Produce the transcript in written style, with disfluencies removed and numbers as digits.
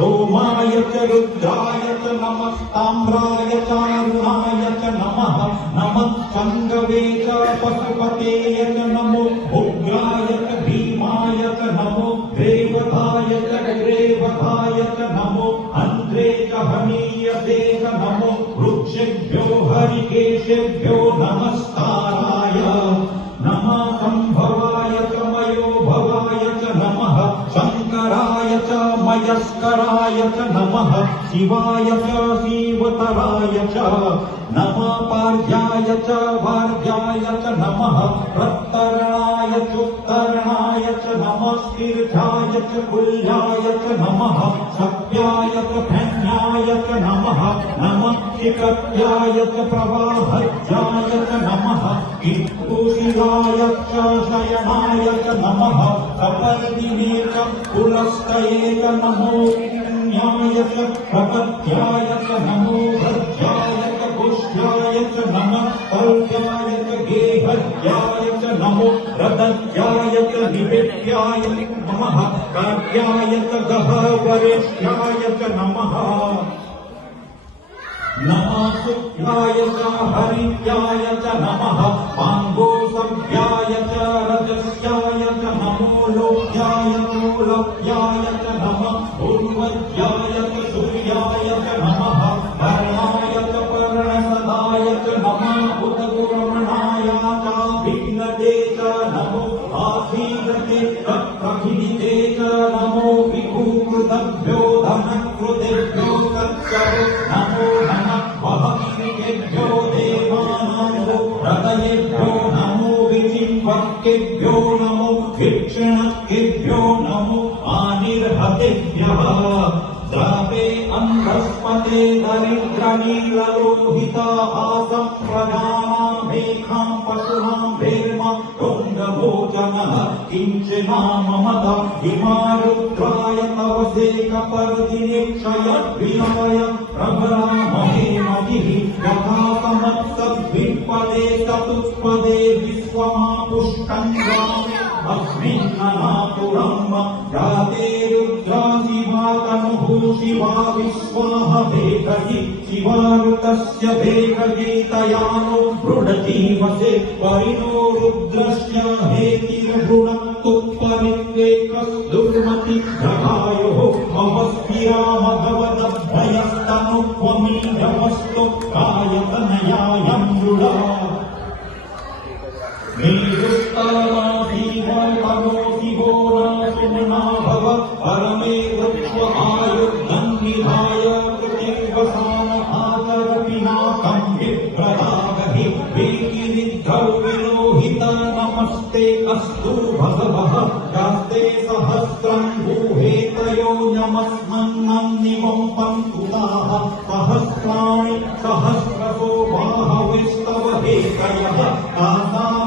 सोमाय च रुद्राय च नमः ताम्राय च अरुणाय च नमः नमः शङ्गवे च पशुपतेय च नमो उग्राय च भीमाय च नमो देवताय च ग्रेवताय च नमो अन्ध्रे च हनीयते च नमो वृक्षेभ्यो हरिकेशेभ्यो नमस्काराय नमः संभवाय च मयो भवाय च नमः शङ्कराय च मयस्कराय च नमः शिवाय च शिवतराय च नमः पार्याय च वार्याय च नमः प्रत्तरणाय चोत्तरणाय च नमः स्थिर्धाय च कुल्याय च नमः सत्याय च धन्याय च नमः नमः चिकत्याय च प्रवाहज्याय च नमः कित्तुशिलाय च शयनाय च नमः सपर्दिने च कुलस्तये च नमो न्याय च प्रपद्याय च नमो भद्याय च पुष्याय च नमः कल्याय च गेहद्याय च नमो रदद्याय च निवेद्याय नमः कार्याय च गहवरेष्याय च नमः नमः शुक्लाय च हरिद्याय च नमः पाङ्गोसभ्याय च रजस्याय च नमो लोक्याय मूलव्याय च नमः पूर्वज्याय च सूर्याय च नमः वर्णाय च पर्णसदाय च नमः उदगुरमणाय चाभिघ्नते च नमो आसीदते तत्प्रभिदिते च नमो विभूकृतभ्यो धनकृतेभ्यो तत्सरो नमो वहमिकेभ्यो देवानां हृदयेभ्यो नमो विचिन्वक्केभ्यो नमो वीक्षणकेभ्यो नमो आनिर्हतेभ्यः द्रावे अन्धस्पते दरिद्रनीललोहिता आसम्प्रदानामेखां पशूनां भेर्म तुङ्गभोजनः किञ्चिन्नाममद हिमारुद्राय तव सेकपर्दिने क्षयद्विनमय प्रभरामहे मतिः यथा समत्सद्विपदे चतुष्पदे विश्वमापुष्टं अस्मिन्ननातुरम् जाते रुद्रा शिवा तनुः शिवा विश्वाः भेकहि शिवारुतस्य भेकगीतयानो मृडजीवसे परिणो रुद्रस्य हेतिर्भुणक्तु परित्वेकस्दुर्मति ग्रहायोः अवस्थिरामभवदभयस्तनुत्वमीयमस्तु कायतनयायं मृडा शिवो नाशुना भव परमे वृक्ष आयुर्धन्निधाय कृतिर्वसान आचरपिनाकं विप्रदागहि वीकिनिद्धर्विलोहित नमस्ते अस्तु भगवः यास्ते सहस्रं भूहेतयो नमस्मन्निवं पन्तुताः सहस्राणि सहस्रसो बाहवेस्तव हेतयः तासा